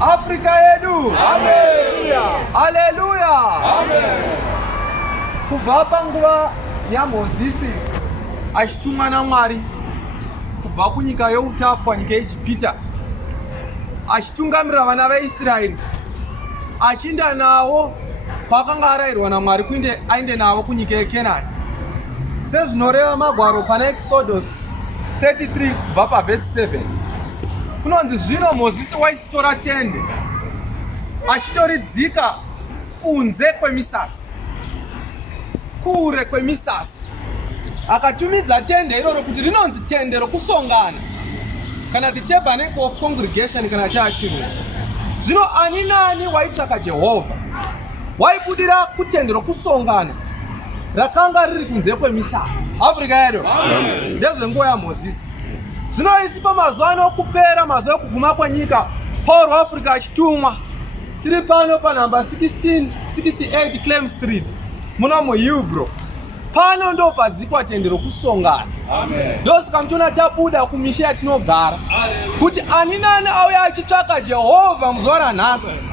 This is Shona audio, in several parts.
Africa yedu. Haleluya. Haleluya. Amen. Kubva panguva yaMozisi achitumwa naMwari kubva kunyika youtapwa, nyika yeIjipita, achitungamirira vana veIsraeri, achinda navo kwakanga arayirwa naMwari kuinde ainde navo kunyika yeKenani, sezvinoreva magwaro pana Exodus 33 kubva pavhesi 7. Kunonzi zvino Mozisi waisitora tende achitoridzika kunze kwemisasa, kure kwemisasa, akatumidza tende iroro kuti rinonzi tende rokusongana, kana kuti tabernacle of congregation kana chaachirungu. Zvino ani nani waitsvaka Jehovha waibudira kutende rokusongana rakanga riri kunze kwemisasa. Africa yedu ndezvenguva yaMozisi. Zvino isi pamazuva ano okupera, mazuva okuguma kwenyika, Paul Africa achitumwa. Tiri pano panhamba 1668 Clem Street muno muHillbrow. Pano ndo padzikwa tende rokusongana. Ndosaka muchiona tabuda kumisha yatinogara kuti ani nani auya achitsvaka Jehovha muzuva ranhasi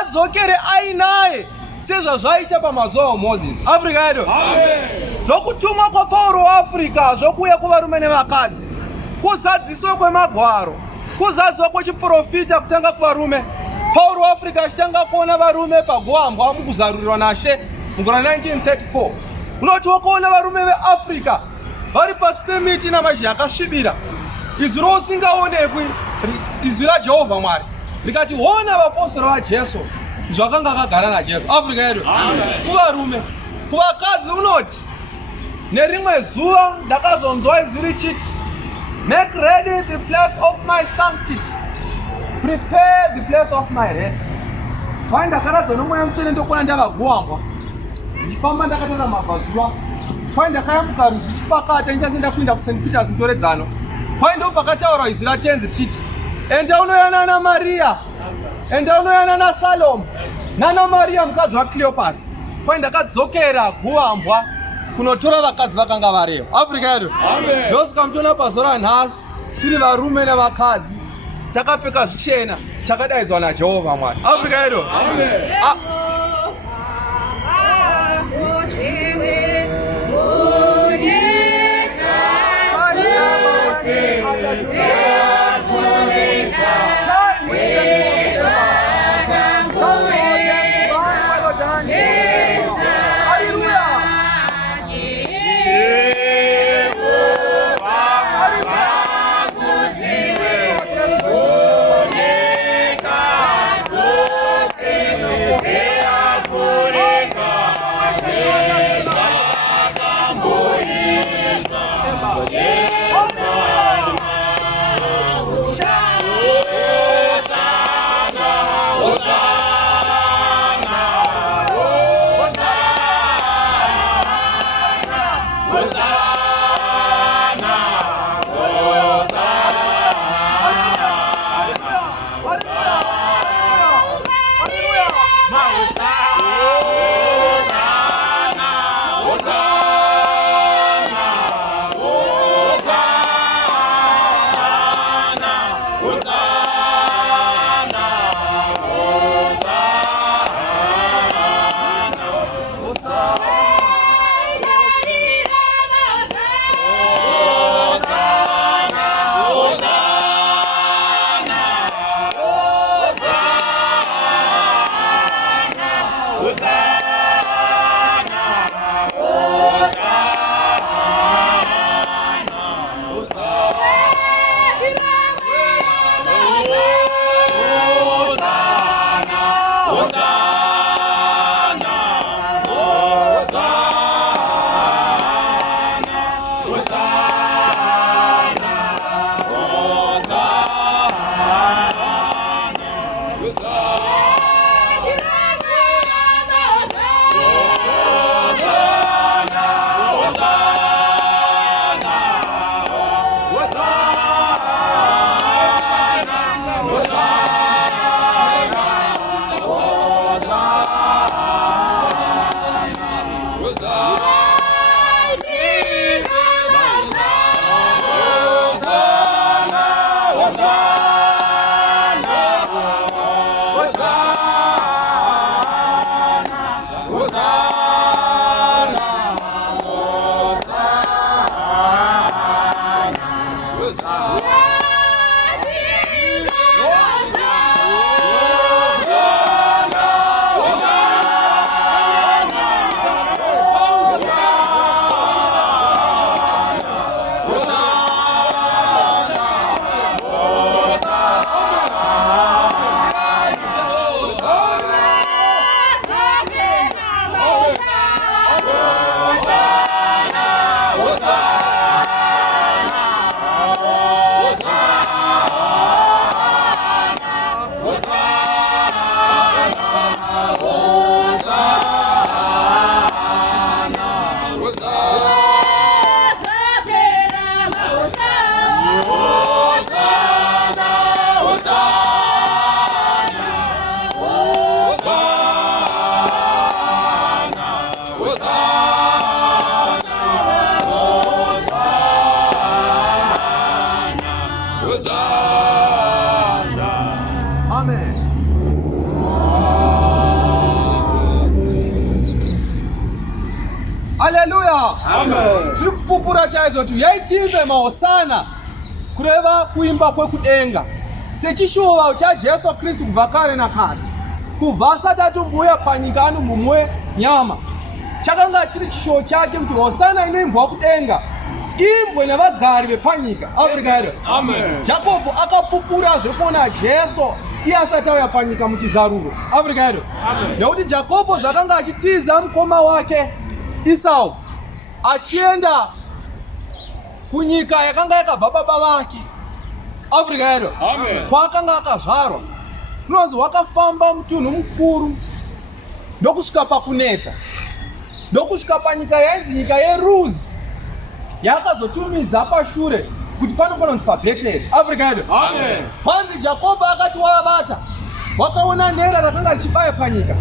adzokere ainaye sezvazvaita pamazuva aMozisi. Africa yedu zvokutumwa kwaPauro Africa zvokuuya kuvarume nevakadzi, kuzadziswa kwemagwaro, kuzadziswa kwechiprofita kutanga kuvarume. Pauro Africa achitanga kuona varume paguambwa mukuzarurirwa naShe mugore 1934. Unoti wakaona varume veAfrica vari pasi pemiti namashizha akasvibira, izwi rousingaonekwi, izwi raJehovha Mwari rikati ona vapostori vaJeso zvakanga akagara naJesu. Africa yedu kuvarume. Kuvakadzi unoti nerimwe zuva ndakazonzwa izwi richiti, make ready the place of my sanctity, prepare the place of my rest. Kwai ndakaradzwa nomweya mutsvene ndokuona ndakaguambwa ndichifamba ndakatora mabvazuva. Kwai ndakayambuka rwizi chipakata ndichasenda kuenda kuSt Peters mutoredzano. Kwai ndo pakataura izwi ratenzi richiti, enda unoyana nana Maria, enda unoyana nana Salomo nana Maria mukadzi waCleopas. Kwai ndakadzokera guambwa kunotora vakadzi vakanga varewo. Africa yedu ndosaka muchiona pazuva ranhasi tiri varume nevakadzi takapfeka zvichena takadaidzwa naJehovha Mwari. Africa yedu Amen. Haleluya. Amen. Tiri kupupura chaizvo kuti yaitimbe mahosana kureva kuimba kwekudenga sechishuva chaJesu Kristu kubva kare nakare. Kubva asati atombouya panyika anombomwe nyama, chakanga chiri chishuvo chake kuti hosana inoimbwa kudenga imbwe navagari vepanyika. Afrika. Amen. Jakobo akapupura zvekuona Jesu iye asati auya panyika muchizaruro. Afrika. Nekuti Jakobo zvakanga achitiza mukoma wake Esau achienda kunyika yakanga yakabva baba vake. Afrika. Kwaakanga akazvarwa. Tunonzi wakafamba mutunhu mukuru ndokusvika pakuneta, ndokusvika panyika yainzi nyika yeRuzi, yakazotumidza pashure kuti panokononzi paBheteri. Afrika. Panzi Jakobo akati wavata, wakaona nera rakanga richibaya panyika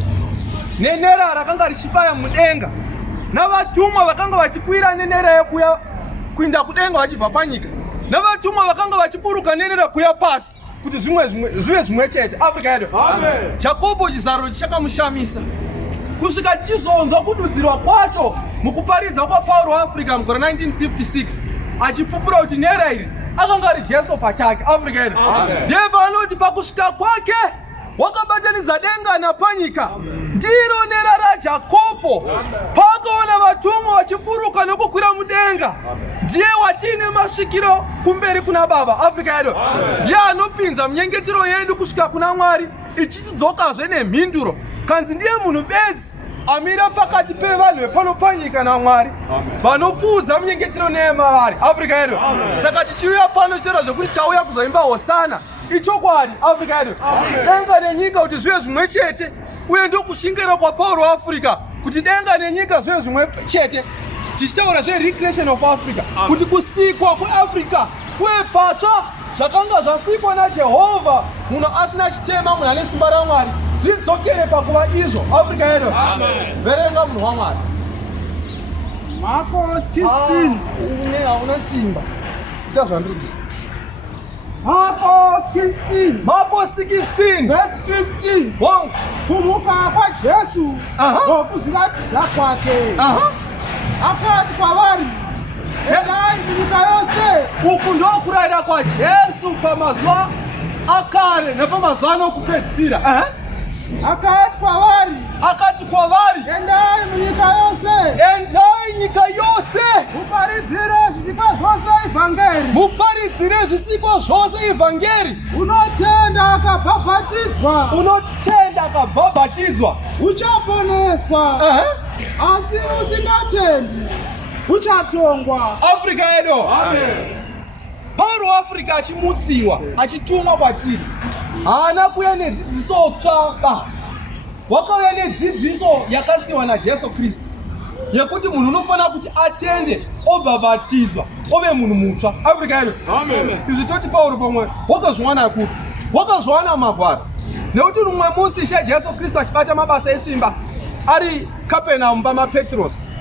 nenera rakanga richibaya mudenga, navatumwa vakanga vachikwira nenera yekuya kuinda kudenga vachibva panyika, navatumwa vakanga vachiburuka nenera kuya pasi kuti zvive zvimwe chete. Afrika. Jakobo chizaruro chakamushamisa kusvika tichizonzwa kududzirwa kwacho mukuparidza kwaPauro waAfrica mugore 1956 achipupura kuti nera iri akanga ari Jesu pachake. Afrika. Ndebva anoti pakusvika kwake wakabatanidza denga napanyika. Ndiro nera raJakobo paakaona vatumwa vachiburuka nokukwira mudenga. Ndiye watine masvikiro kumberi kuna Baba. Afrika. Ndiye anopinza munyengetero yedu kusvika kuna Mwari ichitidzokazve nemhinduro. Kanzi ndiye munhu bedzi amira pakati pevanhu vepano panyika naMwari vanopfuudza munyengetero neyemavari. Afrika. Saka tichiuya pano chero zvekuti chauya kuzoimba hosana ichokwadi. Afrika. Denga nenyika kuti zvive zvimwe chete, uye ndokushingira kwaPauro waAfrica kuti denga nenyika zvive zvimwe chete. Tichitaura zverecreation of Africa, kuti kusikwa kweAfrica kuve patsva zvakanga zvasikwa naJehovha, munhu asina chitema, munhu ane simba raMwari, zvidzokere pakuva izvo. Afrika. Verenga munhu waMwari. Marcos 16. Hauna simba. Ita zvandiri. Marcos 16 verse 15. Bongo. Kumuka kwaJesu nokuzviratidza kwake. Akati kwavari, endai munyika yose. Uku ndokurayira kwaJesu pamazuva akare nepamazuva anokupedzisira. Akati kwavari, endai munyika yose. Endai nyika yose. Muparidzire zvisikwa zvose ivhangeri. Muparidzire zvisikwa zvose ivhangeri. Unotenda akabhabhatidzwa uchaponeswa. Asi usingatendi uchatongwa. Afrika. Pauro waAfrica achimutsiwa achitumwa kwatiri, haana kuuya nedzidziso tsva, wakauya nedzidziso yakasiyiwa naJesu Kristu yekuti munhu unofanira kuti atende obhabhatidzwa ove munhu mutsva. Afrika. Izvi toti Pauro pamwe wakazviwana kupi? Wakazviwana magwaro. Nekuti rumwe musi Jesu Kristu achibata mabasa esimba ari Kapenaumu pamaPetrosi,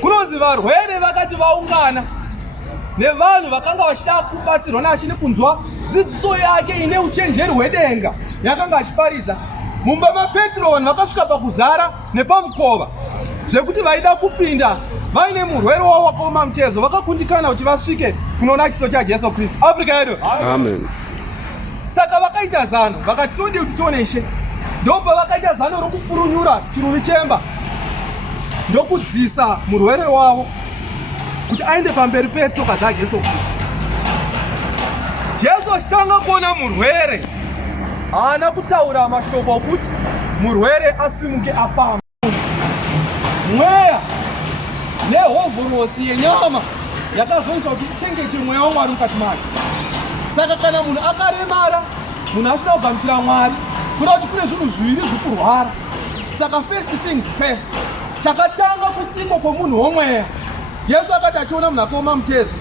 kunonzi varwere vakati vaungana nevanhu vakanga vachida kubatsirwa naShe nekunzwa dzidziso yake ine uchenjeri hwedenga yakanga achiparidza. Mumba maPetro vanhu vakasvika pakuzara nepamukova zvekuti vaida kupinda vaine murwere wavo wakaoma mutezo vakakundikana kuti vasvike kunoona chiso chaJesu Kristu. Afrika. Amen. Saka vakaita zano vakati todi kuti tione She. Ndobva vakaita zano rokupfurunyura chiruvi chemba ndokudzisa murwere wavo kuti aende pamberi petsoka dzaJesu Kristu. Jesu achitanga kuona murwere haana kutaura mashoko okuti murwere asimuke afamba. Mweya nehovhorosi yenyama yakazoiswa kuti ichengete mweya waMwari mukati make. Saka kana munhu akaremara, munhu asina kugamuchira Mwari, kuda kuti kune zvinhu zviviri zvikurwara. Saka first things first, chakatanga kusikwa kwemunhu womweya. Jesu akati achiona munhu akaoma mutezo,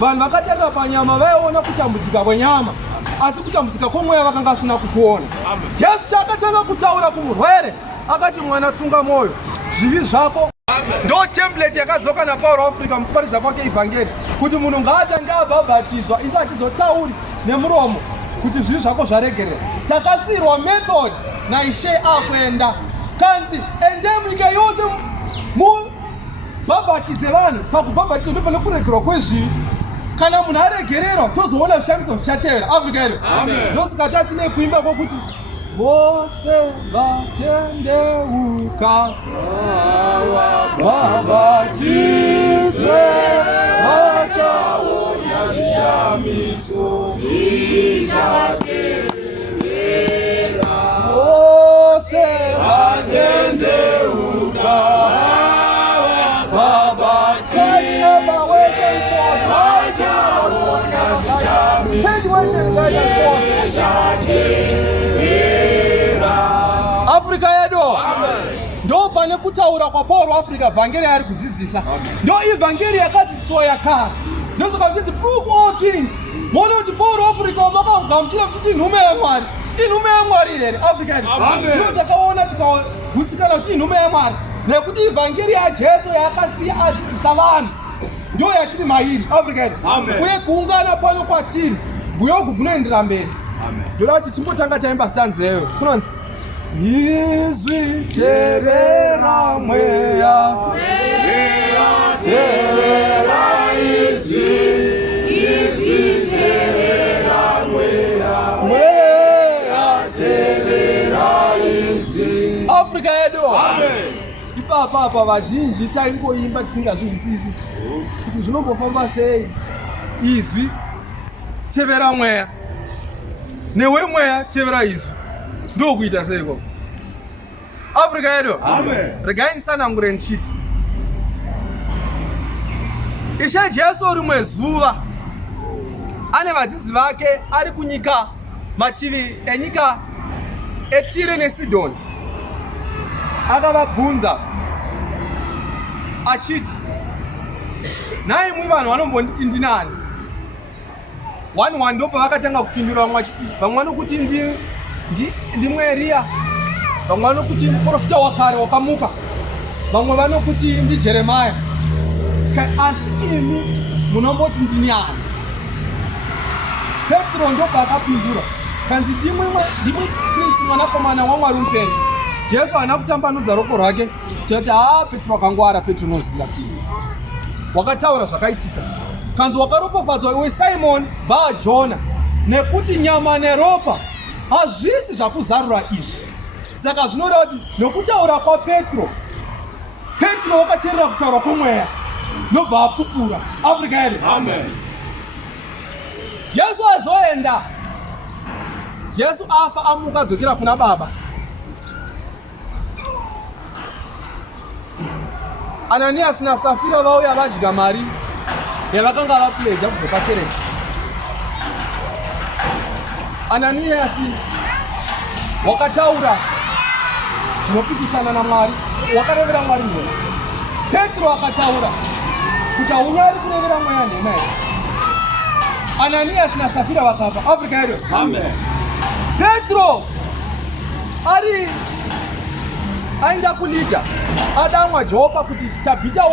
vanhu vakatarira panyama vaiona kutambudzika kwenyama, asi kutambudzika kwomweya vakanga asina kukuona. Jesu chakatanga kutaura kumurwere akati, mwana tsunga mwoyo, zvivi zvako. Ndo template yakadzoka naPauro waAfrica mukuparidza kwake ivhangeri kuti munhu ngaatange abhabhatidzwa isati zotauri nemuromo kuti zvinhu zvako zvaregerera. Takasiyirwa methods naishe akwenda kanzi ende munyika yose mubhabhatidze vanhu. Pakubhabhatidza ndipo pane kuregerwa kwezvivi. Kana munhu aregererwa tozoona zvishamiso zvichatevera. Afrika yedu ndosaka tine kuimba kwokuti vose vatendeuka vabhatidzwe vachaona zvishamiso zvichatevera. Vose vatendeuka vabhatidzwe vachaona zvishamiso. Afrika yedu ndo pane kutaura kwa Paul Africa vhangeri ari kudzidzisa. Ndo ivhangeri yakadzidziswa yakare. Ndozoka kuti prove all things. Mona kuti Paul Africa makagamchira kuti inhume yaMwari. Inhume yaMwari here Afrika yedu. Ndo takaona tikagutsikana kuti inhume yaMwari. Nekuti ivhangeri yaJesu yakasiya adzidzisa vanhu. Ndo yatiri mairi Afrika yedu. Uye kuungana pano kwatiri mbuyo ugu kunoendera mberi. Ndoda kuti timbotanga taimba stanza iyoyo. Kunonzi izwi terera mweya, terera izwi terera mweya, mweya terera izwi. Afrika yedu ipapa vazhinji taingoimba tisingazvinzwisisi kuti zvinombofamba sei. Izwi tevera mweya, newe mweya tevera izwi. Ndo kuita seiko Afrika yedu. Regai ndisanangure ndichiti Ishe Jesu rimwe zuva ane vadzidzi vake ari kunyika mativi enyika eTire neSidhoni. Akavabvunza achiti, nhai mwi vanhu vanombonditi ndinani? Wani ndopa vakatanga kupindura vamwe achiti vamwe vanokuti ndimwe Eria, vamwe vanokuti muprofita wakare wakamuka, vamwe vanokuti ndiJeremia. Asi imi munomboti ndiniani? Petro ndopa akapindura kanzi ndimwe Kristu mwanakomana waMwari mupenyu. Jesu haana kutambanudza roko rwake kuti Petro akangwara. Petro unoziva wakataura zvakaitika. Kanzi wakaropafadzwa iwe Simon Bar-Jona, nekuti nyama neropa hazvisi zvakuzarura izvi. Saka zvinoreva kuti nokutaura kwaPetro, Petro wakateerera kutaura kwomweya nobva apupura. Afrika yedu. Jesu azoenda, Jesu afa amuka adzokera kuna Baba. Ananiasi naSafira vauya vadya mari yavakanga vapledza kuzopa kereke. Ananiasi wakataura zvinopikisana naMwari, wakarevera Mwari mweya. Petro akataura kuti haunyari kurevera mweya nhema here. Ananiasi naSafira vakafa. Afrika yedu. Petro aenda kulida adamwa Jopa kuti Tabhita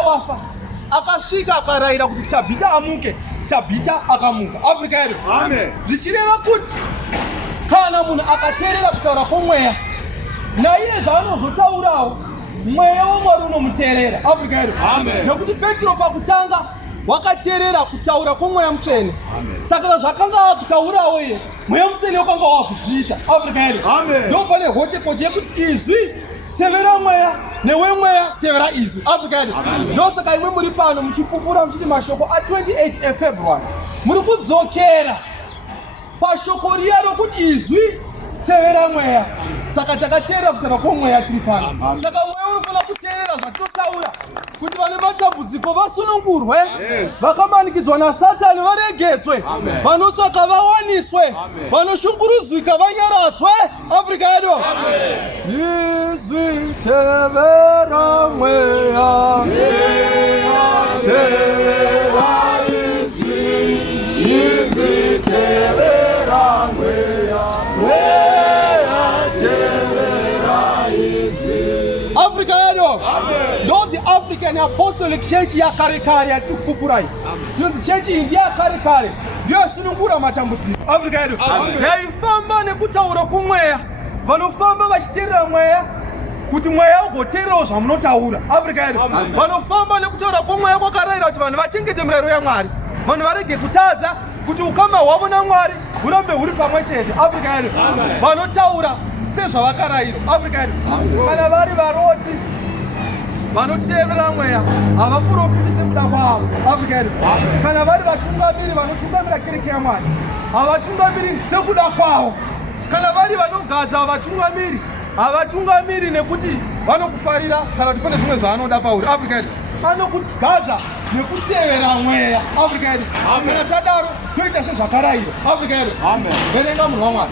wafa. Akasvika akarayira kuti Tabhita amuke, Tabhita akamuka. Afrika yedu. Zvichireva kuti kana munhu akateerera kutaura kwomweya, naiye zvaanozotaurawo mweya waMwari unomuteerera. Afrika yedu. Nekuti Petro pakutanga wakateerera kutaura kwomweya mutsvene. Saka zvakanga akutaurawo iye mweya mutsvene wakanga wakuzviita. Afrika yedu. Ndo pane hochekoche yekuti izwi tevera mweya, newe mweya tevera izwi. Afrika yedu. Ndo saka imwe muri pano muchipupura muchiti mashoko a28 eFebruary muri kudzokera pashoko riya rokuti izwi tevera mweya. Saka takateerera kutaura kwomweya tiri pano. Saka mweya unofanira kuteerera zvatinotaura kuti vane matambudziko vasunungurwe, vakamanikidzwa naSatani varegedzwe, vanotsvaka vawaniswe, vanoshungurudzika vanyaradzwe. Afrika yedu. Izwi tevera mweya, tevera izwi, izwi tevera mweya, mweya tevera izwi. Afrika yedu. Ndo the African Apostolic Church ya kare kare yatiri kupupurai. Zvinonzi chechi iyi ndeyakare kare. ndiyo sunungura matambudziko. Afrika yedu yaifamba nekutaura kumweya, vanofamba vachiteerera mweya kuti mweya ugoteerawo zvamunotaura. Afrika yedu vanofamba nekutaura kwomweya kwakarayira kuti vanhu vachengete mirayiro yaMwari, vanhu varege kutadza, kuti ukama hwavo naMwari hurambe huri pamwe chete. Afrika yedu vanotaura sezvavakarayirwa. Afrika yedu kana vari varoti vanotevera mweya havaprofiti sekuda kwavo. Afrika yedu kana vari vatungamiri vanotungamira kereke yaMwari havatungamiri sekuda kwavo. Kana vari vanogadza havatungamiri nekuti vanokufarira kana kuti pane zvimwe zvaanoda pauri. Afrika yedu anokugadza nekutevera mweya. Afrika yedu kana tadaro toita sezvakarayirwa. Afrika yedu verenga munhu waMwari.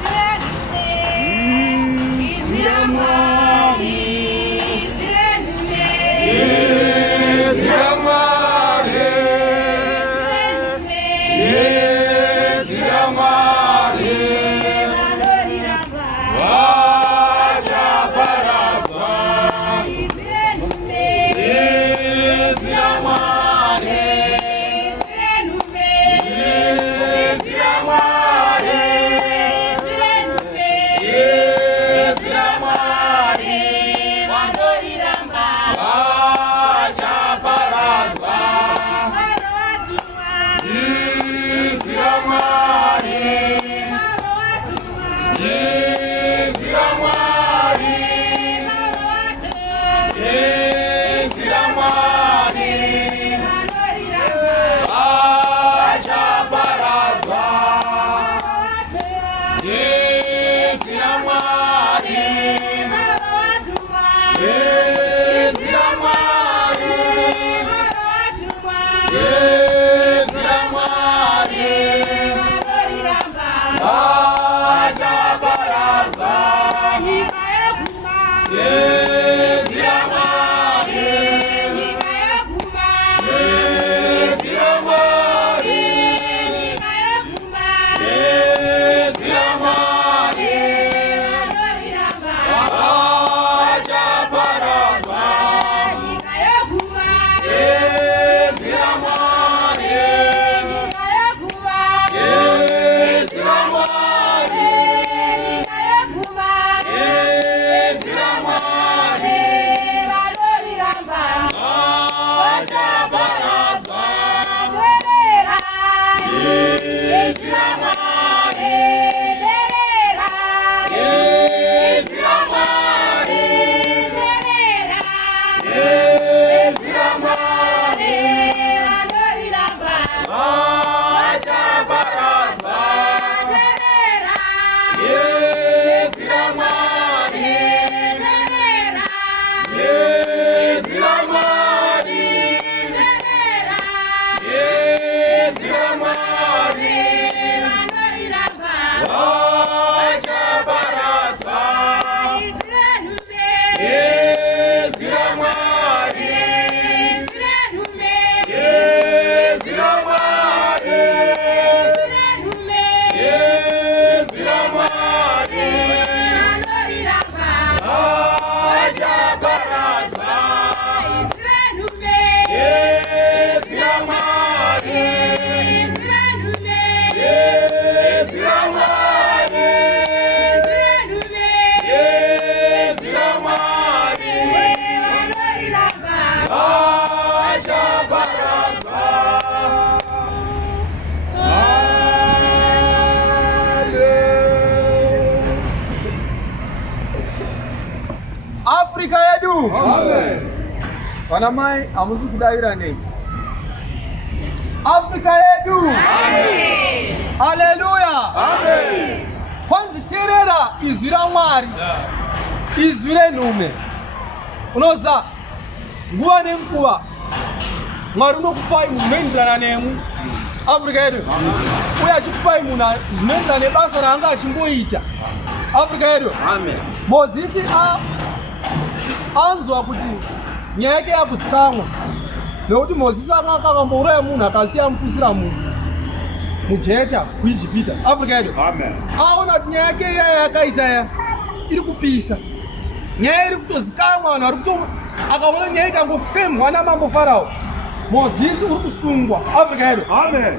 Afrika yedu. Amen. Panamai amusi kudawira nei. Afrika yedu. Amen. Haleluya. Amen. Kwanzi tirera izwi ra Mwari. Izwi renhume. Unoza nguva nenguva Mwari unokupai munhu unoenderana nemwe. Afrika yedu. Uye achikupai munhu zvinoenderana nebasa raanga achimboita. Afrika yedu. Amen. Mozisi anzwa kuti nyaya yake yakuzikamwa nekuti Mozisi anga akambouraya munhu akasiya mufusira munhu mujecha kuIjipita. Afrika yedu. Amen. Aona kuti nyaya yake iya yakaita iri kupisa, nyaya iri kutozikamwa, vanhu vari kuto akaona nyaya ikangofemwa namambo Farao, Mozisi uri kusungwa. Afrika yedu. Amen.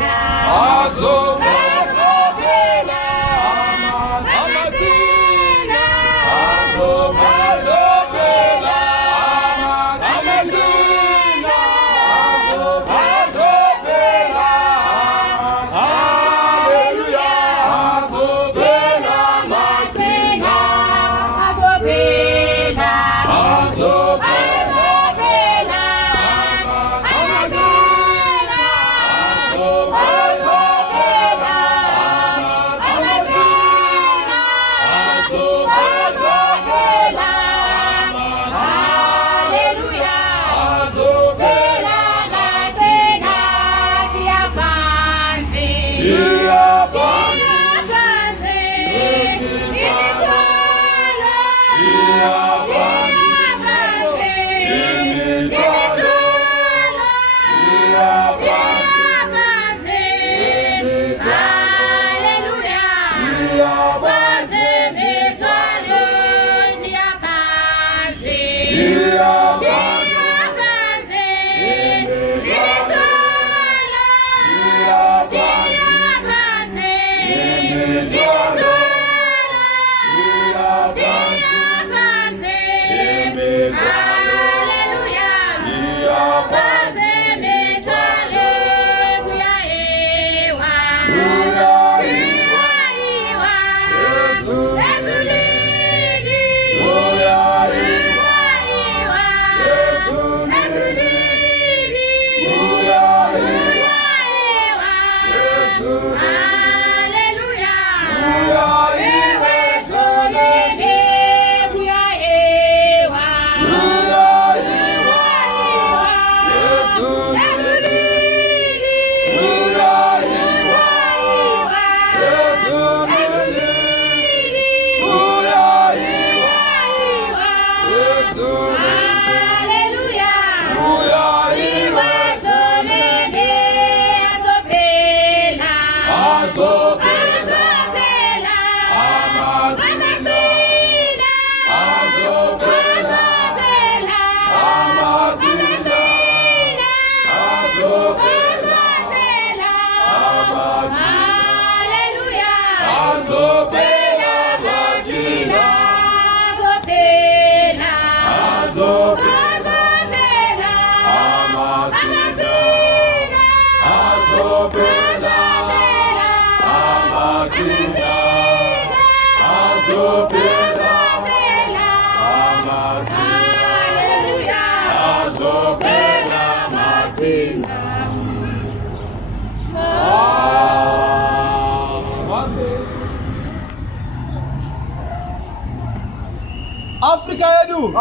Afrika yedu.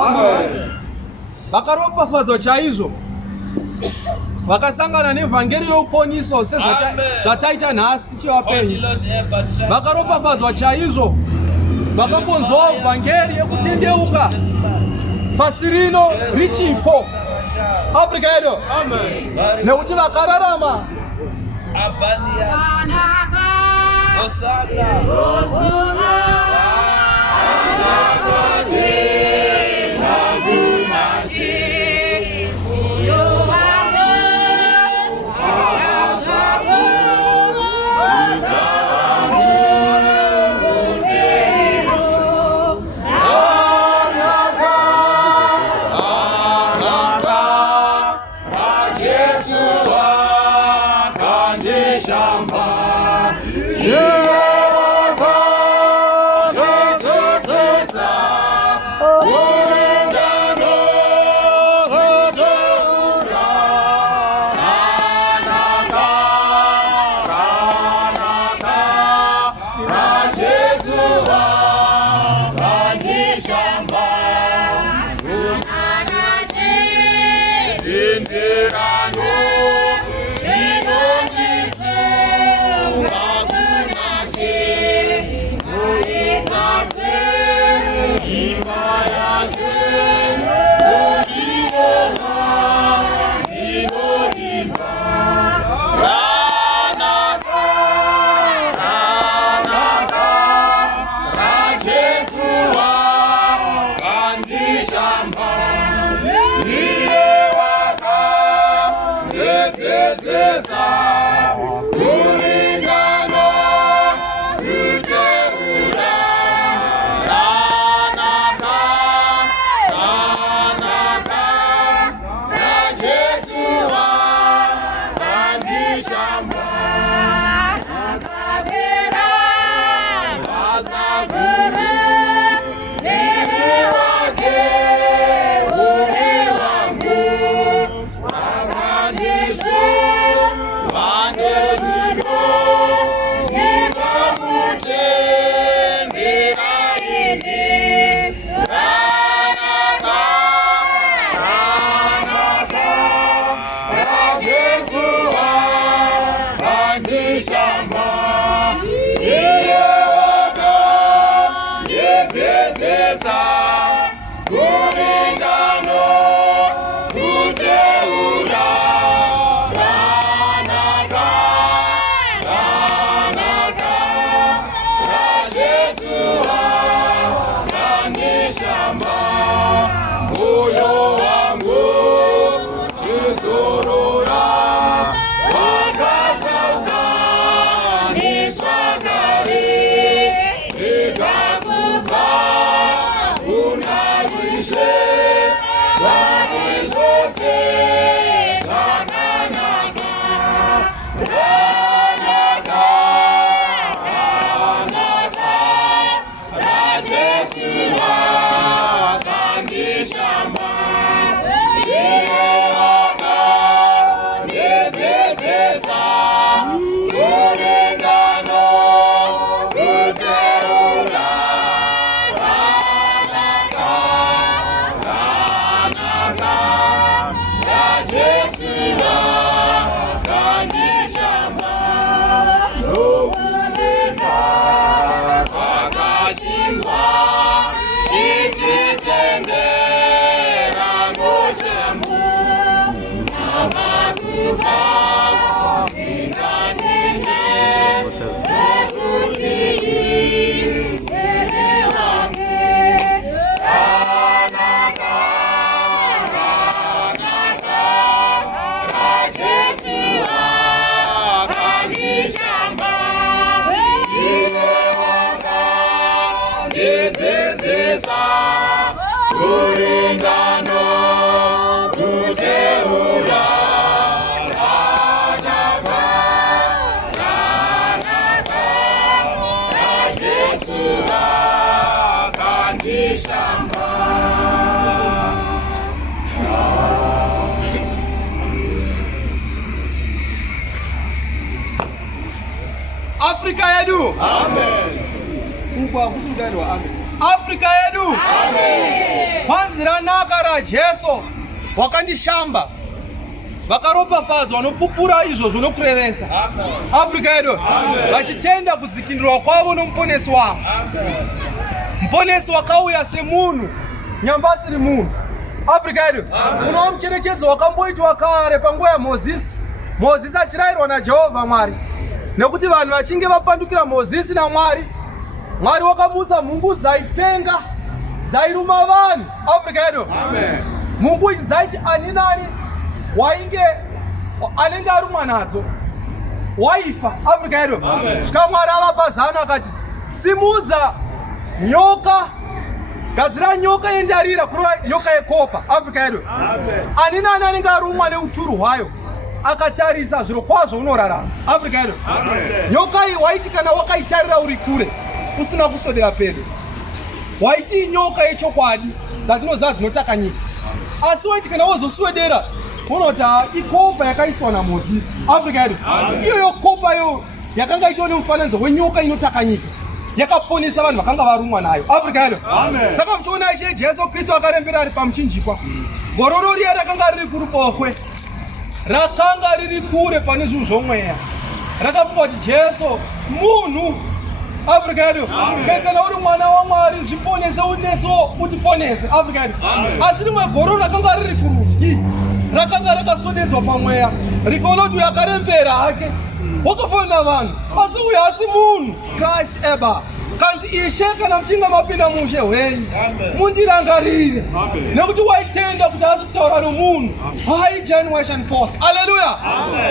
Vakaropafadzwa chaizvo. Vakasangana nevhangeri youponiso sezvataita nhasi tichivapenyu. Vakaropafadzwa chaizvo. Vakambonzwawo vhangeri yekutendeuka pasi rino richipo. Afrika yedu. Nekuti vakararama. Afrika yedu. Amen. Mungu akusundairwa amen. Africa yedu. Kwanzi ranaka raJeso wakandishamba. Vakaropafadzwa vanopupura izvo zvinokurevesa. Africa yedu vachitenda kudzikindirwa kwavo nomuponesi wavo. Muponesi wakauya semunhu, nyamba asiri munhu. Africa yedu unowa mucherechedzo wakamboitwa kare panguva yaMozisi. Mozisi achirayirwa naJehovha Mwari, nekuti vanhu vachinge vapandukira Mozisi naMwari, Mwari wakamutsa mhungu dzaipenga dzairuma vanhu. Africa yedu mhungu idzi dzaiti ani nani anenge arumwa nadzo waifa. Africa yedu svika Mwari avapa zano akati, simudza nyoka, gadzira nyoka yendarira kurova nyoka yekopa. Africa yedu ani nani anenge arumwa neuturu hwayo akatarisa zviro kwazvo unorarama. Africa yedu nyoka iyi waiti kana wakaitarira uri kure usina kuswedera pedo, waiti nyoka yechokwadi dzatinoziva dzinotaka nyika. Asi waiti kana wozoswedera unoti ikopa yakaiswa naMozisi. Africa yedu iyoyo kopa yo yakanga itiwa nemufananidzo wenyoka inotaka nyika, yakaponesa vanhu vakanga varumwa nayo. Africa yedu saka muchiona Ishe Jesu Kristu akarembera ari pamuchinjikwa, gororo riya rakanga riri kuruboshwe rakanga riri kure pane zvinhu zvomweya, rakafunga kuti Jesu munhu. Africa yedu kana uri mwana waMwari zviponese uneso utiponese. Africa yedu asi rimwe gororo rakanga riri kurudyi rakanga rakaswededzwa pamweya, rikaona kuti uyu akarembera hake wakafanana vanhu, asi uyu hasi munhu. Christ eba kanzi Ishe kana muchinga mapinda mushe hwenyu mundirangarire, nekuti waitenda kuti hasi kutaura nomunhu, high generation force. Haleluya.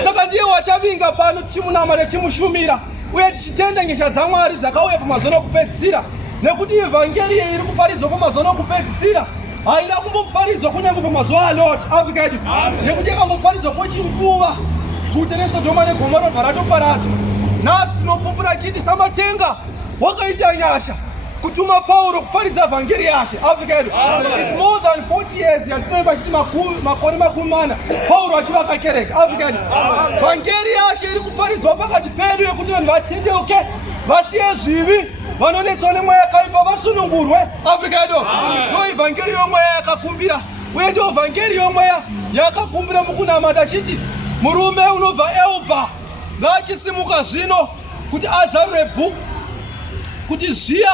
Saka ndiye watavinga pano tichimunamata tichimushumira uye tichitenda nyasha dzaMwari dzakauya pamazuva okupedzisira, nekuti evhangeri iri kuparidzwa pamazuva okupedzisira haina kumboparidzwa kunyange pamazuva aLoti. Africa yedu nekuti yakamboparidzwa kwechinguva kutereso dhoma negomora bharatoparadzwa. Nhasi tinopupura chiti samatenga wakaita nyasha kutuma Pauro kuparidza vhangeri yashe. Africa yedu it's more than 40 years yatinoimba chiti makore 40 Pauro achivaka kereke. Africa yedu vhangeri yashe iri kuparidzwa pakati pedu yekuti vanhu vatendeuke, vasiye zvivi, vanonetswa nemweya yakaipa vasunungurwe. Africa yedu ndo ivhangeri yomweya yakakumbira, uye ndo vhangeri yomweya yakakumbira mukunamata chiti murume unobva Elba ngaachisimuka zvino kuti azarure bhuku kuti zviya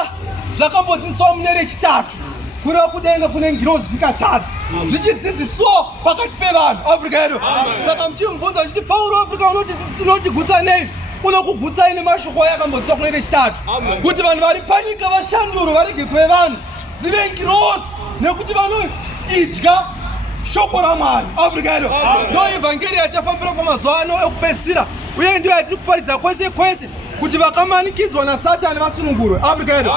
zvakambodzidziswa mune rechitatu kureva kudenga kune ngirozi dzikatadzi zvichidzidziswa pakati pevanhu. Africa yedu saka muchimubvunza muchiti Pauro Africa unotigutsa nei? Unokugutsai nemashoko ayakambodzidziswa kune rechitatu kuti vanhu vari panyika vashanduro varege kuve vanhu dzive ngirozi, nekuti vanoidya shoko raMwari. Africa yedu ndo evhangeri yatafambira pamazuva ano ekupedzisira, uye ndiyo yatiri kuparidza kwese kwese kuti vakamanikidzwa naSatani vasunungurwe. Africa yedu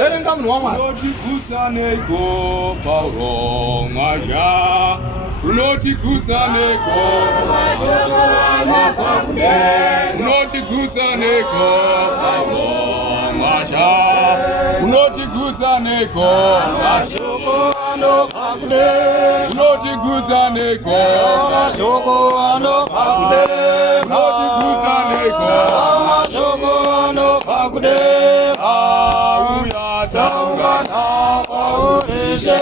verenga munhu waMwari. Unotigutsa neko Pauro mwaja, unotigutsa neko, unotigutsa neko Pauro mwaja, unotigutsa neko mashoko anopakude, unotigutsa neko mashoko anopakude, unotigutsa neko mashoko anopakude, auya taungana paurishe,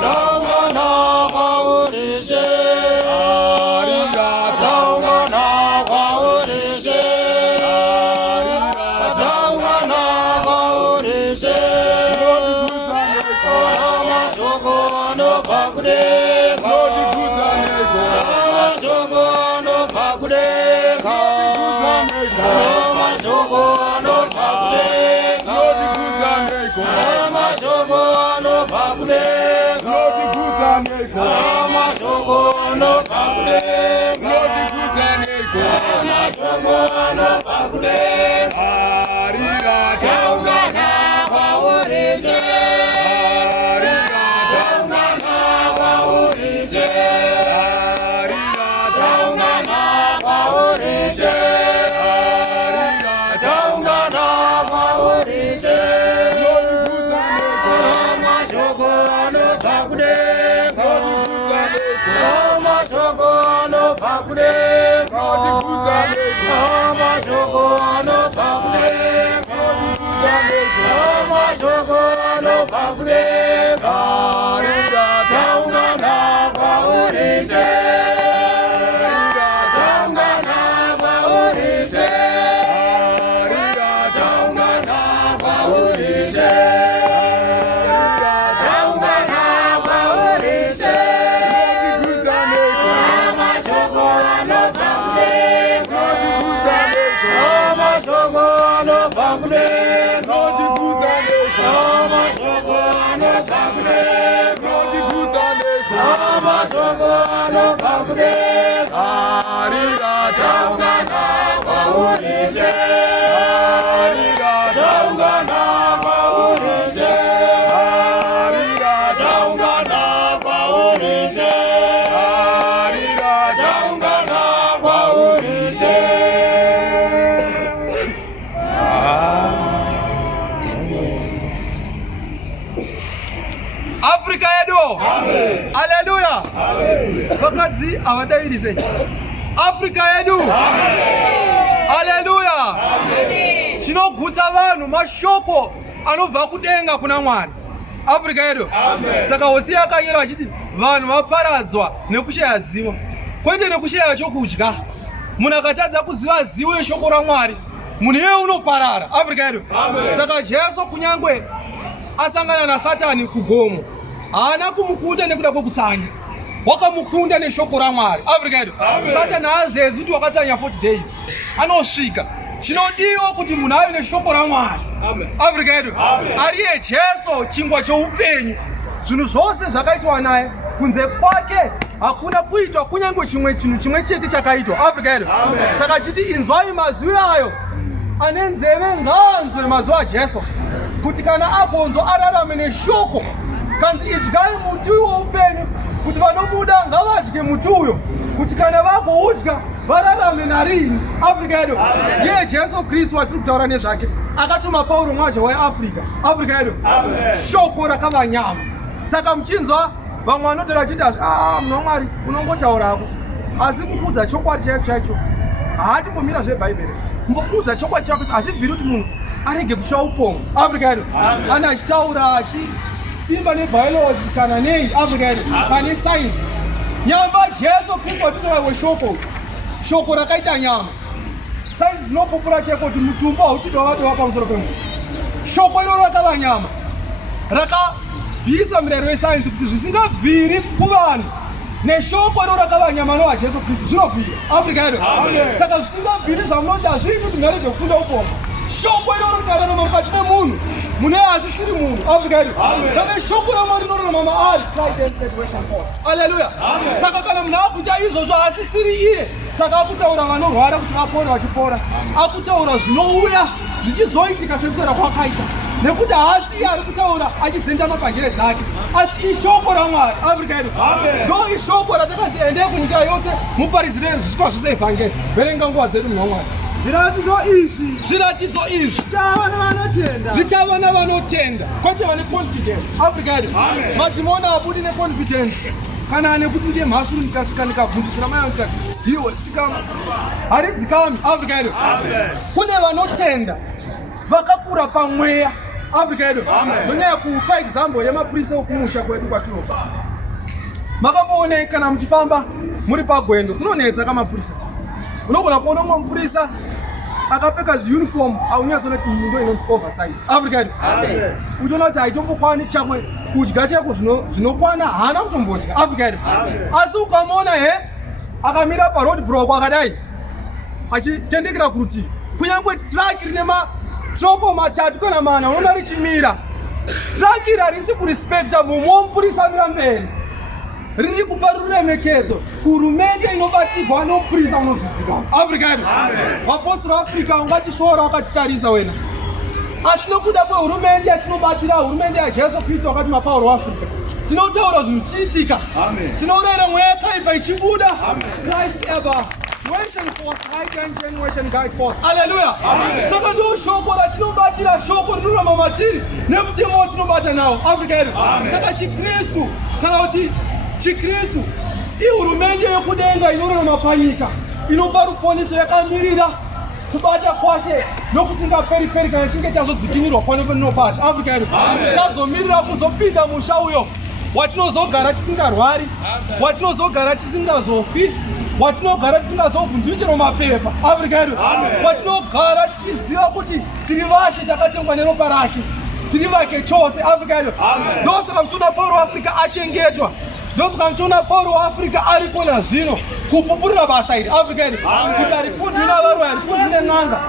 taungana paurishe, taungana paurishe, taungana paurishe, mashoko anopakude, mashoko anopakude, Mashoko anopakude, anobva kudenga taungana kwaurise taungana kwaurise taungana kwaurise taungana kwaurise amashoko anobva kudenga amashoko anobva kudenga amashoko anobva kudenga amashoko anobva kudenga arira taungana kwaurise arira taungana kwaurise arira taungana kwaurise arira taungana kwaurise. Africa yedu. Amen. Hallelujah. Amen. Vakadzi avadairise. Africa yedu. Amen. Hallelujah. Amen. Chinogutsa vanhu mashoko anobva kudenga kuna Mwari. Africa yedu. Amen. Saka Hosea akanyora achiti vanhu vaparadzwa nekushaya zivo. Kwete nekushaya chokudya. Munhu akatadza kuziva zivo yeshoko raMwari, munhu iye unoparara. Africa yedu. Amen. Saka Jesu kunyangwe asangana na Satani kugomo, haana kumukunda nekuda kwekutsanya, wakamukunda neshoko raMwari. Africa yedu. Satani haazezi kuti wakatsanya 40 days anosvika. Chinodiwa kuti munhu ave neshoko raMwari. Africa yedu. Ariye Jesu chingwa choupenyu. Zvinhu zvose zvakaitwa naye, kunze kwake hakuna kuitwa kunyange chimwe chinhu chimwe chete chakaitwa. Africa yedu. Saka chiti inzwai mazwi ayo, ane nzeve ngaanzwe mazwi aJesu, kuti kana agonzo ararame neshoko, kanzi idyai muti woupenyu, kuti vanomuda ngavadye muti uyo, kuti kana vagoudya vararame narini. Africa yedu. Ndiye Jesu Kristu watiri kutaura nezvake, akatuma Pauro mwaja weAfrica. Africa yedu. Shoko rakava nyama. Saka muchinzwa vamwe vanotora chiti munhu waMwari unongotaurako, asi kukudza chokwadi chaicho chaicho haatimbomira zveBhaibheri. Mbokudza chokwadi chako hazvibviri kuti munhu arege kushawa upongo. Africa yedu. Ana achitaura achisimba nebiology kana nei. Africa yedu. Pane science. Nyamba Jesu Kristu watitora weshoko, shoko rakaita nyama. Science dzinopupura cheko kuti mutumbo hauchidovadowa pamusoro pemunhu. Shoko iro rakava nyama, rakabvisa murero wesainzi kuti zvisingabviri kuvanhu neshoko iro rakava nyama nowaJesu Kristu zvinobvira. Africa yedu. Saka zvisingabviri zvamunoti hazviri kuti nharege kukunda upongo. Shoko iro rikararama mukati memunhu, munhu asisiri munhu. Africa yedu. Saka shoko raMwari rinorarama maari. Hallelujah. Saka kana munhu akuita izvozvo asisiri iye, saka akutaura vanorwara kuti vapore vachipora, akutaura zvinouya zvichizoitika sekutaura kwakaita, nekuti haasi iye ari kutaura achizendama panjere dzake, asi ishoko raMwari. Africa yedu. Ndo ishoko ratakanzi endei kunyika yose muparidzire zvisikwa zvose evhangeri. Verenga nguva dzedu munhu waMwari. Zviratidzo izvi zvichava navanotenda, kwete vane confidence. Africa yedu. Madhimoni haabudi neconfidence, kana nekuti ndiye mhasuru ndikasvika ndikabvundisira mai vangu ndikati iwe tsikama haridzikami. Africa yedu. Kune vanotenda vakakura pamweya. Africa yedu. Ndonyaya kupa example yemapurisa okumusha kwedu kwatinobva. Makamboone kana muchifamba muri pagwendo kunonetsa kamapurisa, unogona kuona mumwe mupurisa akapfeka zviuniform aunyazonoti iyi ndo inonzi oversize. Africa yedu. Uchiona kuti haitombokwani chamwe kudya cheko zvinokwana haana kutombodya. Africa yedu. Asi ukamuona akamira paroad block akadai achitendekera kurutivi, kunyangwe truck rine matroko matatu kana mana unoona richimira, truck iri harisi kurispekta mumwe womupurisa amira mberi, riri kupa ruremekedzo kuhurumende inobatirwa nomupurisa unozviziva. Africa yedu. Vapostori Africa ungatishoora wakatitarisa wena, asi nokuda kwehurumende yatinobatira, hurumende yaJesu Kristu wakati mapauro waAfrica, tinotaura zvinhu zvichiitika. Tinourayira mweya yakaipa ichibuda. Christ ever generation forth, high generation guide forth. Hallelujah. Saka ndo shoko ratinobatira, shoko rinorama matiri nemutemo watinobata nawo Africa yedu. Saka Chikristu kana kuti Chikristu ihurumende yekudenga inorama panyika inopa ruponiso yakamirira kubata kwashe nokusingaperi-peri kana chinge tazodzikinirwa pano pasi Africa yedu. Tazomirira kuzopinda musha uyo watinozogara tisingarwari, watinozogara tisingazofi, watinogara tisingazobvunzwi chero mapepa Africa yedu. Watinogara tiziva kuti tiri vashe takatengwa neropa rake, tiri vake chose Africa yedu. Ndosaka mchona Pauro Africa achengetwa, ndosaka mchona Pauro Africa ari kona zvino kupupurira basa iri Africa yedu kuti ari kundwi navaruwa, ari kundwi nen'anga.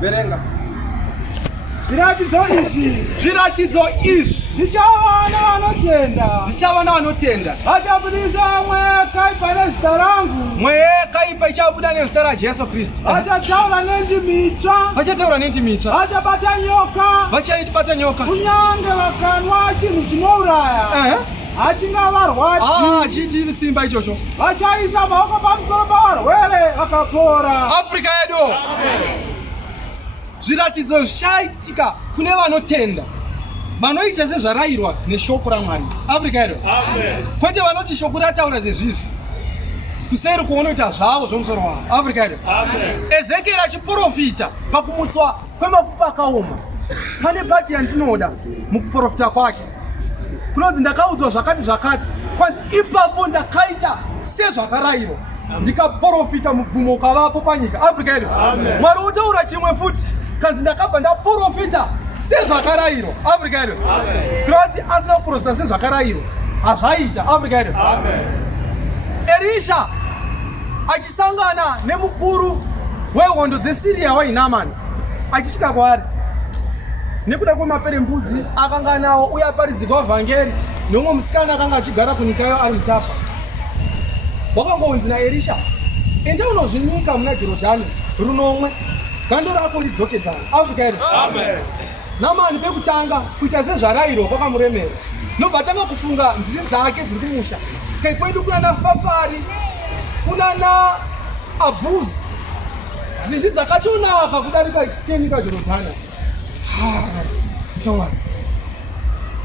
Verenga. Zviratidzo izvi zvichava navanotenda. Vachabudirisa mweya kaipa nezita rangu. Mweya kaipa ichabuda nezita raJesu Kristu. Vachataura nendimi itsva. Vachabata nyoka. Kunyange vakanwa chinhu chinouraya. Hachingavarwadzi. Chiti simba ichocho. Vachaisa maoko pamusoro pavarwere vakapora. Africa yedu. Zviratidzo zvichaitika kune vanotenda, vanoita sezvarayirwa neshoko raMwari Africa yedu. Kwete vanoti shoko rataura zvezvizvi kuseri kuonoita zvavo zvomusoro wavo Africa yedu. Ezekieri achiprofita pakumutswa kwemafupa akaoma, pane pati yandinoda mukuprofita kwake. Kunonzi ndakaudzwa zvakati kwanzi ipapo ndakaita sezvakarayirwa ndikaprofita mubvumo ukavapo panyika. Africa yedu Mwari utaura chimwe futi, kanzi ndakabva ndaprofita sezvakarayirwa. Africa yedu kuti asina kuprofita sezvakarayirwa hazvaita. Africa yedu Elisha achisangana nemukuru wehondo dzeSiria wainamani achisvika kwaari nekuda kwemaperembudzi akanga nawo uye aparidzirwa vhangeri nomwe musikana akanga achigara kunyikayo ari mutapa. Wakangonzi naElisha, enda unozvinyika muna Jorodhani runomwe, gando rako ridzokedzana. Africa yedu Namani pekutanga kuita sezvarayirwa kwakamuremera, nobva atanga kufunga nzizi dzake dziri kumusha. Kai kwedu kuna naFapari, kuna naAbhuzi, nzizi dzakatonaka kudarika kenyika Jorodhani.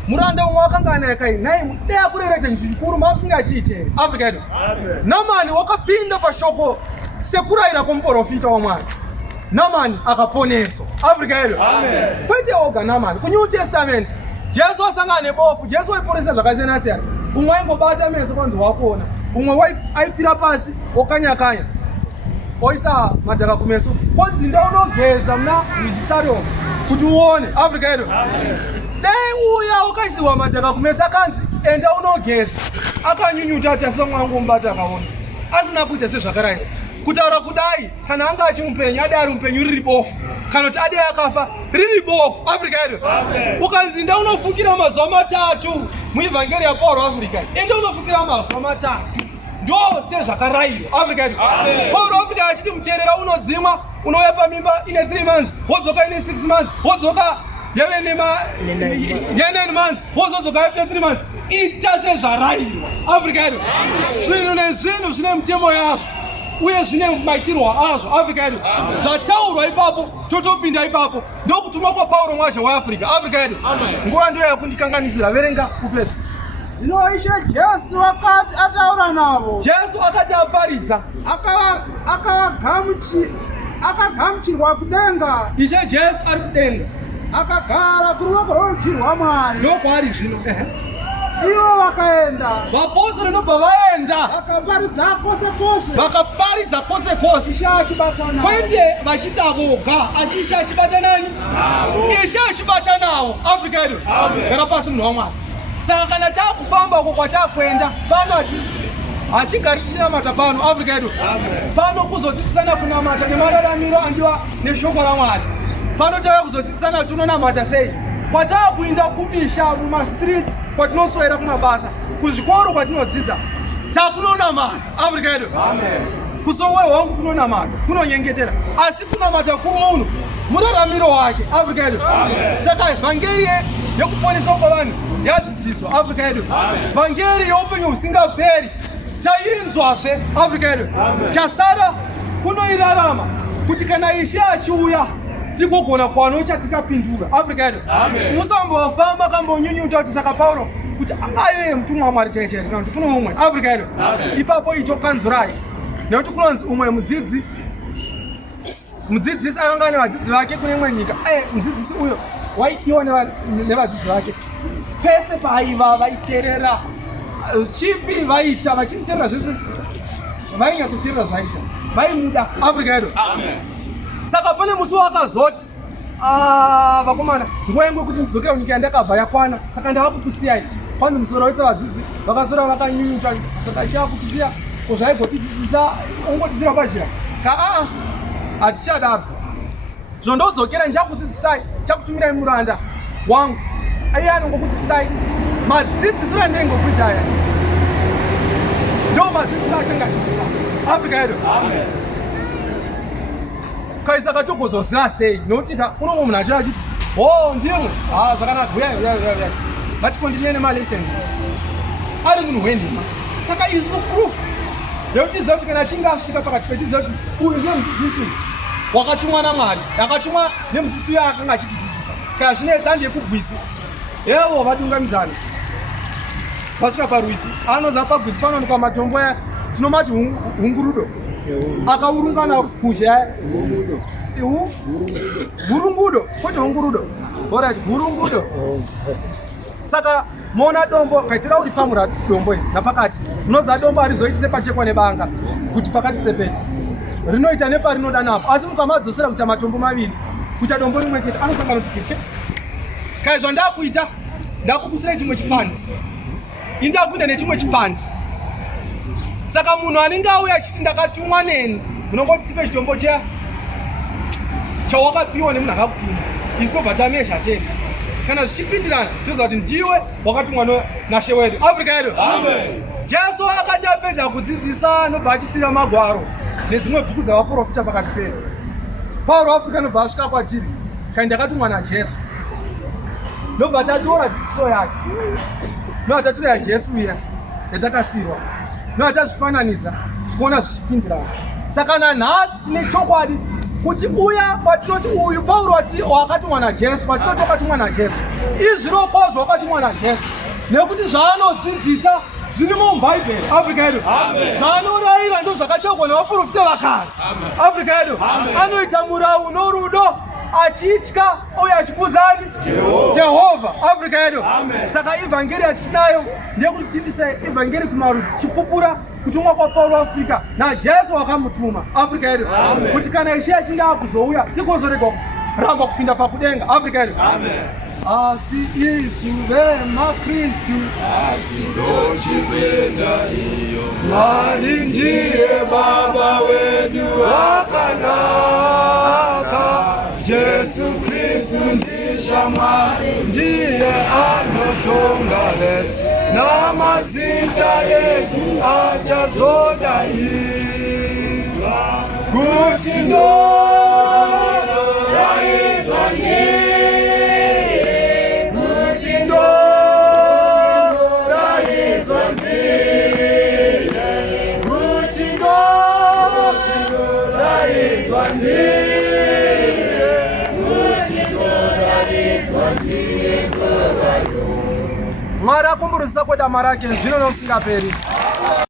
Muranda umwe wakanga anaye kai naye mudea kurerete mzikuru masingachiite here. Africa yedu Namani wakapinda pashoko sekurayira kwomuprofita waMwari. Namani akaponeswa. Africa yedu kwete oga Namani kuNew Testament Jesu asangana nebofu. Jesu waiponesa zvakasiyana siyana. Umwe aingobata meso kwanzi wakuona, umwe aifira pasi okanyakanya oisa madhaka kumeso kwanzi ndaunogeza muna Mharidzo kuti uone. Africa yedu dai uya wakaisiwa madhaka kumeso akanzi enda unogeza, akanyunyuta ati asomwangu mbata akaona asina kuita sezvakarayirwa. Kutaura kudai kana anga achimupenya ade ari mupenyu riri bofu, kana kuti ade akafa riri bofu. Africa yedu ukanzi nda unofukira mazuva 3 muevhangeri yaPauro Africa, enda unofukira mazuva 3 ndo sezvakarayirwa. Africa yedu Pauro Africa achiti muteerera unodzimwa, unouya pamimba ine 3 months, wodzoka ine 6 months, wodzoka yave nema 9 months, wozodzoka after 3 months. Ita sezvarayirwa. Africa yedu zvinhu nezvinhu zvine mitemo yazvo uye zvine maitirwa azvo. Africa yedu zvataurwa ipapo totopinda ipapo. Ndokutuma kwaPauro mwazhe waAfrica. Africa yedu nguva ndiyo yakundikanganisira. Verenga kupedza. Zvino Ishe Jesu akati ataura navo, Jesu akati aparidza akagamuchirwa kudenga. Ishe Jesu ari kudenga akagara kuruoko rworudyi rwaMwari. ndokwaari zvino. Ivo vakaenda Vapostori ndobva vaenda vakaparidza kwose kwose. Ishe achibata navo, kwete vachita voga asi Ishe achibata nani? Ishe achibata navo. Africa yedu gara pasi munhu waMwari. Saka kana taakufamba uko kwataakuenda pano hatigari tichinamata pano. Africa yedu pano kuzodzidzisana kunamata nemararamiro andiwa neshoko raMwari. Pano tava kuzodzidzisana kuti unonamata sei. Kwataakuinda kubisha mumastreets, kwatinoswera kumabasa, kuzvikoro kwatinodzidza takunonamata. Africa yedu kusowe wangu kunonamata, kunonyengetera, asi kunamata kumunhu muraramiro wake. Africa yedu saka vhangeri yekuponesa kwavanhu yadzidziswa. Africa yedu vhangeri youpenyu husingaperi tainzwazve. Africa yedu chasara kunoirarama kuti kana Ishe achiuya tikogona kwano chatikapindura. Africa yedu musambofamba kambonyunyuta kuti saka Pauro kuti aive mutumwa waMwari chaichairi kana kuti kuno umwe. Africa yedu ipapo itokanzurai nekuti kunonzi umwe mudzidzisi ananga nevadzidzi vake kune imwe nyika. Mudzidzisi uyo waidiwa nevadzidzi vake pese paaiva vaiteerera chipi vaita vachimutevera zvese vainyatsoteerera zvaita vaimuda. Africa yedu saka pane musi wakazoti vakomana nguva yangu kuti ndidzoke kunyika yandakabva yakwana, saka ndava kukusiyai. Kwanzi musoro wese vadzidzi vakasora vakanyunyuta, saka chaakukusiya zvaigotitidzisa ungotisira pazhira ka hatichadabva zvondodzokera ndichakudzidzisai, chakutumirai muranda wangu aiye anongokudzidzisai madzidzisiro andingokuita aya ndo madzidzisiro achange achikuita. Africa yedu kaisaka togozoziva sei nokuti unomwe munhu achira achiti ndimwe zvakanaka uyai vatikondinye nemaleseni ari munhu wendima. Saka isu proof yekutiziva kuti kana achinge asvika pakati petiziva kuti uyu ndiye mudzidzisi wakatumwa naMwari, akatumwa nemudzidzisi uyo akanga achitidzidzisa. Kana zvinetsa ndekugwisi evo vadungamidzana vasvika parwisi anoza pagwisi panowanikwa matombo aya tinomati hungurudo, akaurungana kuzhe aya hurungudo kwete hungurudo. Alright, gurungudo. Saka mona dombo kaitira uri pamura dombo napakati. Unoza dombo arizoitise pachekwa nebanga kuti pakati tsepete. Rinoita nepa rinoda napo. Asi mukamadzosera kuti matombo maviri. Kuti dombo rimwe chete anosangana kuti kai zvandakuita ndakukusira chimwe chipandi. Indakuita nechimwe chipandi. Saka munhu anenge auya achiti ndakatumwa neni munongoti tipe chitombo chawakapiwa nemunhu akakutuma. Isu tobva tamesha tena. Kana zvichipindirana toziva kuti ndiwe wakatumwa naShe wedu. Afrika yedu. Amen. Jesu akati apedza kudzidzisa nobva atisira magwaro nedzimwe bhuku dzavaprofita pakati pedu. Pauro Afrika nobva asvika kwatiri kai ndakatumwa naJesu. Nobva tatora dzidziso yake. Nobva tatora yaJesu iya yatakasirwa. Nobva tazvifananidza tikuona zvichipindirana. Saka nanhasi tine chokwadi kuti uya watinoti uyu Pauro wakatumwa naJesu, watinoti wakatumwa naJesu. Izviro kwazvo wakatumwa naJesu. Nekuti zvaanodzidzisa zviri mubhaibheri. Afrika yedu. Zvaanorayira ndo zvakateurwa navaprofita vakare. Afrika yedu. Anoita murau norudo achitya uye achikuzani Jehovha. Afrika yedu. Saka ivhangeri yatinayo ndeyekuti tindise ivhangeri kumarudzi chipupura kutumwa kwa Pauro Afrika naJesu wakamutuma. Afrika yedu. Kuti kana Ishe achinge akuzouya tikozorega ramba kupinda pakudenga. Afrika yedu. Asi isu vemaKristu atizochipinda iyo. Mwari ndiye Baba wedu wakanaka. Jesu Kristu ndishamwari ndiye anotonga lesi. Namazita edu achazodaidzwa kuti ndoraidzwa ndiye. Mwari akumburisisa kweda marake zvino nokusingaperi.